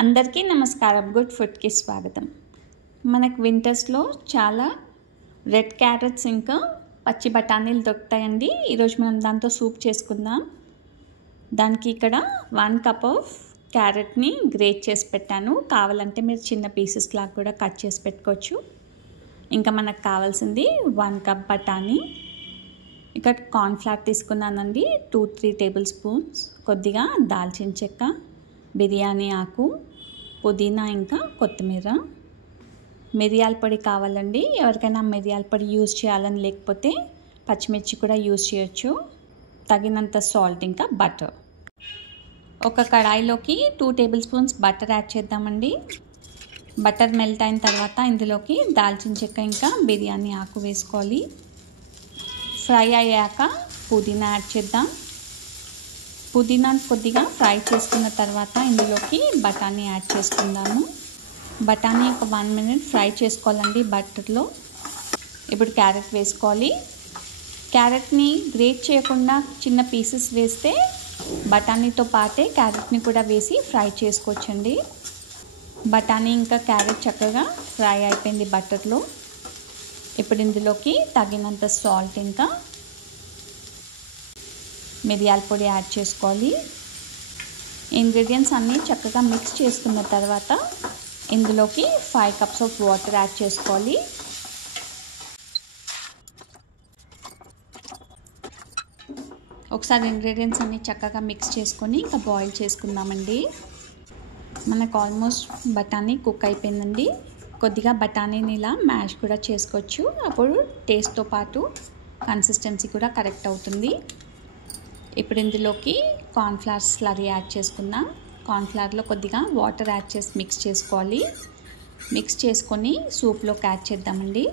అందరికీ నమస్కారం. గుడ్ ఫుడ్కి స్వాగతం. మనకు వింటర్స్లో చాలా రెడ్ క్యారెట్స్ ఇంకా పచ్చి బఠానీలు దొరుకుతాయండి. ఈరోజు మనం దాంతో సూప్ చేసుకుందాం. దానికి ఇక్కడ 1 కప్ ఆఫ్ క్యారెట్ని గ్రేట్ చేసి పెట్టాను. కావాలంటే మీరు చిన్న పీసెస్ లాగా కూడా కట్ చేసి పెట్టుకోవచ్చు. ఇంకా మనకు కావాల్సింది 1 కప్ బఠానీ. ఇక్కడ కార్న్ఫ్లవర్ తీసుకున్నానండి, 2-3 టేబుల్ స్పూన్స్. కొద్దిగా దాల్చిన చెక్క, బిర్యానీ ఆకు, పుదీనా ఇంకా కొత్తిమీర. మిరియాల పొడి కావాలండి. ఎవరికైనా మిరియాల పొడి యూజ్ చేయాలని లేకపోతే పచ్చిమిర్చి కూడా యూజ్ చేయొచ్చు. తగినంత సాల్ట్ ఇంకా బటర్. ఒక కడాయిలోకి 2 టేబుల్ స్పూన్స్ బటర్ యాడ్ చేద్దామండి. బటర్ మెల్ట్ అయిన తర్వాత ఇందులోకి దాల్చిన చెక్క ఇంకా బిర్యానీ ఆకు వేసుకోవాలి. ఫ్రై అయ్యాక పుదీనా యాడ్ చేద్దాం. పుదీనా కొద్దిగా ఫ్రై చేసుకున్న తర్వాత ఇందులోకి బఠానీ యాడ్ చేసుకుందాము. బఠానీ ఒక 1 మినిట్ ఫ్రై చేసుకోవాలండి బటర్లో. ఇప్పుడు క్యారెట్ వేసుకోవాలి. క్యారెట్ని గ్రేట్ చేయకుండా చిన్న పీసెస్ వేస్తే బఠానీతో పాటే క్యారెట్ని కూడా వేసి ఫ్రై చేసుకోవచ్చండి. బఠానీ ఇంకా క్యారెట్ చక్కగా ఫ్రై అయిపోయింది బటర్లో. ఇప్పుడు ఇందులోకి తగినంత సాల్ట్ ఇంకా మిరియాల పొడి యాడ్ చేసుకోవాలి. ఇంగ్రీడియంట్స్ అన్నీ చక్కగా మిక్స్ చేసుకున్న తర్వాత ఇందులోకి 5 కప్స్ ఆఫ్ వాటర్ యాడ్ చేసుకోవాలి. ఒకసారి ఇంగ్రీడియంట్స్ అన్నీ చక్కగా మిక్స్ చేసుకొని ఇంకా బాయిల్ చేసుకుందామండి. మనకు ఆల్మోస్ట్ బఠానీ కుక్ అయిపోయిందండి. కొద్దిగా బఠానీని ఇలా మ్యాష్ కూడా చేసుకోవచ్చు. అప్పుడు టేస్ట్తో పాటు కన్సిస్టెన్సీ కూడా కరెక్ట్ అవుతుంది. ఇప్పుడు ఇందులోకి కార్న్ఫ్లవర్ స్లరీ యాడ్ చేసుకుందాం. కార్న్ఫ్లవర్లో కొద్దిగా వాటర్ యాడ్ చేసి మిక్స్ చేసుకోవాలి. మిక్స్ చేసుకొని సూప్లోకి యాడ్ చేద్దామండి.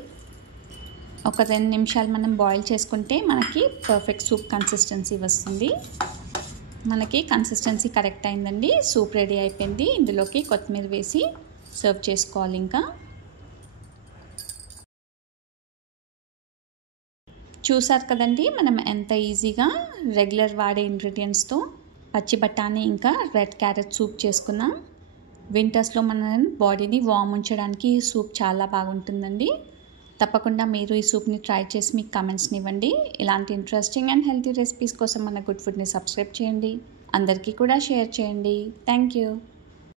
ఒక 2 నిమిషాలు మనం బాయిల్ చేసుకుంటే మనకి పర్ఫెక్ట్ సూప్ కన్సిస్టెన్సీ వస్తుంది. మనకి కన్సిస్టెన్సీ కరెక్ట్ అయిందండి. సూప్ రెడీ అయిపోయింది. ఇందులోకి కొత్తిమీర వేసి సర్వ్ చేసుకోవాలి. ఇంకా చూసారు కదండి, మనం ఎంత ఈజీగా రెగ్యులర్ వాడే ఇంగ్రీడియంట్స్తో పచ్చి బఠానీ ఇంకా రెడ్ క్యారెట్ సూప్ చేసుకున్నాం. వింటర్స్లో మన బాడీని వార్మ్ ఉంచడానికి ఈ సూప్ చాలా బాగుంటుందండి. తప్పకుండా మీరు ఈ సూప్ని ట్రై చేసి మీకు కమెంట్స్ని ఇవ్వండి. ఇలాంటి ఇంట్రెస్టింగ్ అండ్ హెల్తీ రెసిపీస్ కోసం మన గుడ్ ఫుడ్ని సబ్స్క్రైబ్ చేయండి. అందరికీ కూడా షేర్ చేయండి. Thank you.